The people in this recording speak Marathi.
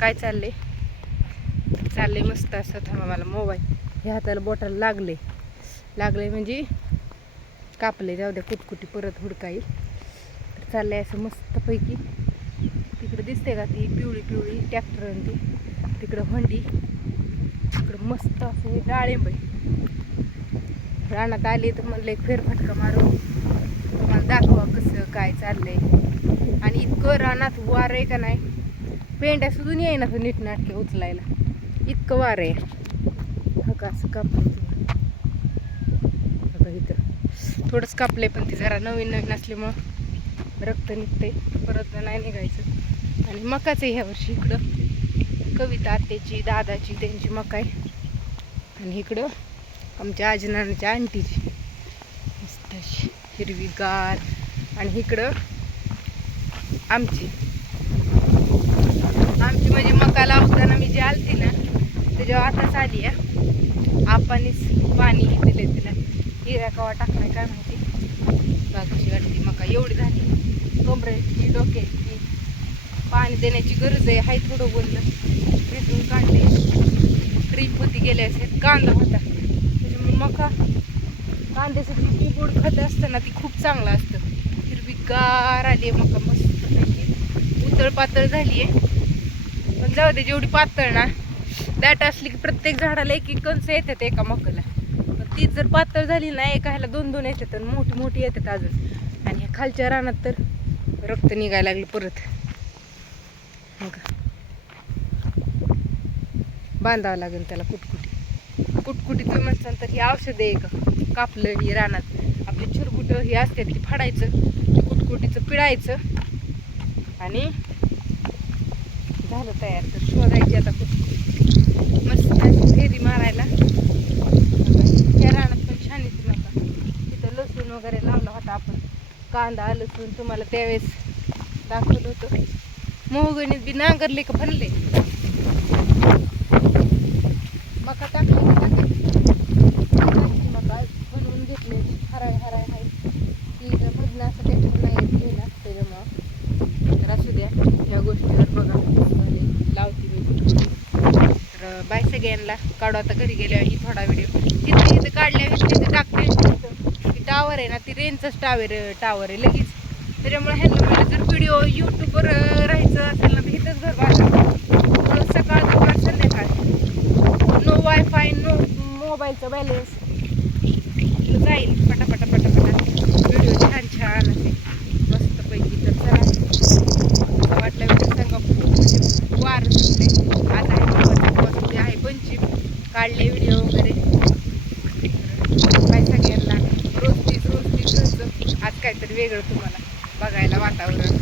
काय चालले चालले मस्त असं. थांबा मला मोबाईल. हे हाताला बोटाला लागले. लागले म्हणजे कापले. जाऊ द्या कुटकुटी परत हुडकाईल. तर चालले असं मस्तपैकी. तिकडं दिसते का ती पिवळी पिवळी ट्रॅक्टर आणि ती? तिकडं हंडी. तिकडं मस्त असं हे डाळिंब आहे. रानात आली तर म्हणलं एक फेरफटका मारू. तुम्हाला दाखवा कसं काय चाललंय. आणि इतकं रानात वार आहे का नाही? पेंड्या सुधून येईना तो नीट नाटके उचलायला. इतकं वार आहे. हा का असं कापलं इथं. थोडंच कापलंय पण ते जरा नवीन नवीन असल्यामुळं रक्त निघते परत नाही निघायचं. आणि मकाच आहे ह्या वर्षी इकडं. कविता आत्याची दादाची त्यांची मका आहे आणि इकडं आमच्या आजनाच्या आंटीची. मस्त अशी हिरवीगार. आणि इकडं आमची म्हणजे मका लावताना मी जी आलती ना जेव्हा आताच आली आहे आपणच पाणी दिले तिला. हिऱ्या कवा टाकलाय काय माहिती? बागाची वाटते मका एवढी झाली. कमरेची डोक्याची पाणी देण्याची गरज आहे हाय थोडं बोललं. भेटून काढले. ट्रीप होती गेल्या वर्षी कांदा होता. त्याच्यामुळे मका कांद्यासाठी ती गोड खत असतं ना ती खूप चांगलं असतं. हिरवी गार आली आहे मका मस्त उतळ पातळ झाली आहे. पण जाऊ दे जेवढी पातळ ना दाट असली की प्रत्येक झाडाला एक एक कंस येतात एका मकाला तीच जर पातळ झाली ना एका ह्याला दोन दोन येतात आणि मोठी मोठी येतात अजून. आणि ह्या खालच्या रानात तर रक्त निघायला लागलं परत. हो मग बांधावं लागेल त्याला कुटकुटी. कुटकुटी तुम्ही म्हणसान तर ही औषध आहे का? कापलं ही रानात. आपली चिरकुट ही असते ती फाडायचं कुटकुटीचं पिळायचं. आणि झालं तयार. तर शोधायची आता कुटकुटी. मस्त फेरी मारायला. त्या रानात पण छान येते नका तिथं लसूण वगैरे लावला होता आपण. कांदा लसूण तुम्हाला त्यावेळेस दाखवलं होतं. मोहगणीत बी नांगरले का भरले? मका टाकले की टाकायची मका बनवून घेतले हराय हराय हाय ती जर मधनं असं ट्रॅक्टर नाही येत घे ना त्याच्यामुळं तर असू द्या या गोष्टीवर बघा झाले लावते मी तर बाय सगळ्यांना. काढू आता घरी गेल्या ही थोडा व्हिडिओ तिथे इथं काढल्या तिथे टाकते ती टावर आहे ना ती रेंजचाच टावर टावर आहे लगेच. त्याच्यामुळे ह्यांना म्हणजे जर व्हिडिओ यूट्यूबवर राहायचं असेल ना तर इथंच घर बांधा. सकाळ दुपार संध्याकाळ. नो वायफाय नो मोबाईलचं बॅलेन्स जाईल. पटापटा पटापटा. व्हिडिओ छान छान असे मस्तपैकी तर चला असं वाटलं व्हिडिओ सांगा खूप म्हणजे वार सुटले आज आहे महत्वाची पाऊस उद्या आहे पंचीम काढले व्हिडिओ वगैरे. काय सगळ्यांना. रोज तीच रोज तीच. आज काहीतरी वेगळं तुम्हाला बघायला वातावरण.